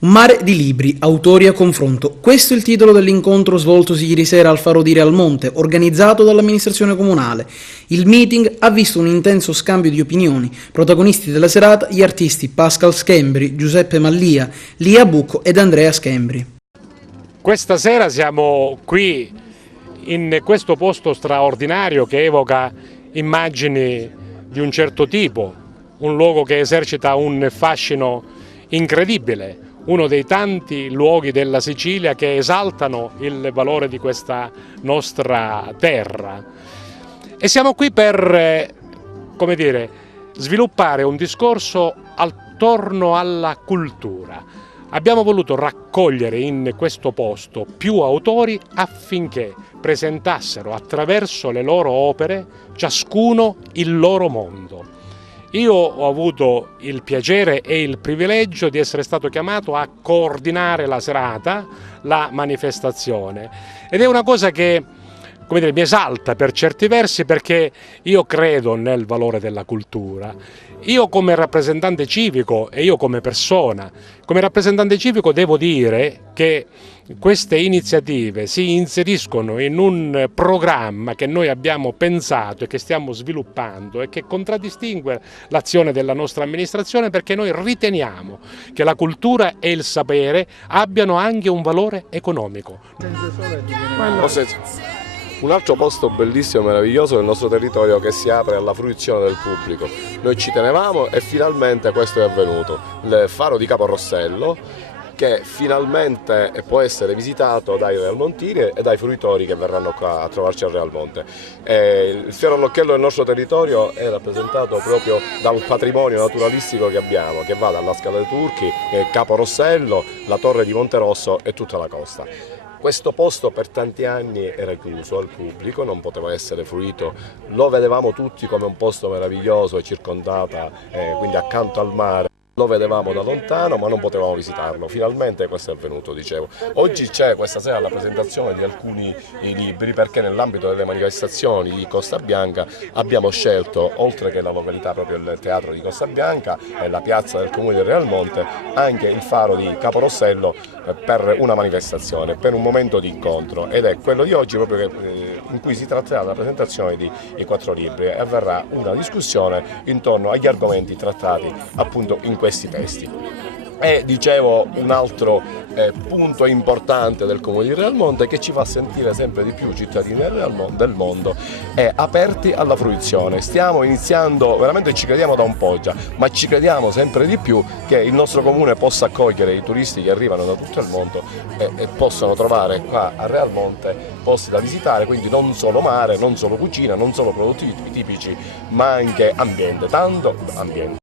Un mare di libri, autori a confronto. Questo è il titolo dell'incontro svoltosi ieri sera al Faro di Realmonte, organizzato dall'amministrazione comunale. Il meeting ha visto un intenso scambio di opinioni. Protagonisti della serata gli artisti Pascal Schembri, Giuseppe Mallia, Lia Bucco ed Andrea Schembri. Questa sera siamo qui in questo posto straordinario che evoca immagini di un certo tipo, un luogo che esercita un fascino incredibile, uno dei tanti luoghi della Sicilia che esaltano il valore di questa nostra terra. E siamo qui per, come dire, sviluppare un discorso attorno alla cultura. Abbiamo voluto raccogliere in questo posto più autori affinché presentassero attraverso le loro opere ciascuno il loro mondo. Io ho avuto il piacere e il privilegio di essere stato chiamato a coordinare la serata, la manifestazione, ed è una cosa che, come dire, mi esalta per certi versi, perché io credo nel valore della cultura. Io come rappresentante civico e io come persona, come rappresentante civico devo dire che queste iniziative si inseriscono in un programma che noi abbiamo pensato e che stiamo sviluppando e che contraddistingue l'azione della nostra amministrazione, perché noi riteniamo che la cultura e il sapere abbiano anche un valore economico. Un altro posto bellissimo e meraviglioso del nostro territorio che si apre alla fruizione del pubblico. Noi ci tenevamo e finalmente questo è avvenuto. Il faro di Caporossello, che finalmente può essere visitato dai realmontini e dai fruitori che verranno qua a trovarci a Realmonte. Il fiore all'occhiello del nostro territorio è rappresentato proprio dal patrimonio naturalistico che abbiamo, che va dalla Scala dei Turchi, Caporossello, la Torre di Monterosso e tutta la costa. Questo posto per tanti anni era chiuso al pubblico, non poteva essere fruito, lo vedevamo tutti come un posto meraviglioso, circondata, quindi accanto al mare. Lo vedevamo da lontano ma non potevamo visitarlo, finalmente questo è avvenuto, dicevo. Oggi c'è questa sera la presentazione di alcuni libri, perché nell'ambito delle manifestazioni di Costa Bianca abbiamo scelto, oltre che la località proprio il teatro di Costa Bianca e la piazza del comune di Realmonte, anche il faro di Caporossello per una manifestazione, per un momento di incontro, ed è quello di oggi proprio in cui si tratterà la presentazione di 4 libri e avverrà una discussione intorno agli argomenti trattati appunto in questi testi. E dicevo, un altro punto importante del comune di Realmonte, che ci fa sentire sempre di più cittadini del mondo, è aperti alla fruizione. Stiamo iniziando, veramente ci crediamo da un po' già, ma ci crediamo sempre di più che il nostro comune possa accogliere i turisti che arrivano da tutto il mondo e possono trovare qua a Realmonte posti da visitare, quindi non solo mare, non solo cucina, non solo prodotti tipici, ma anche ambiente, tanto ambiente.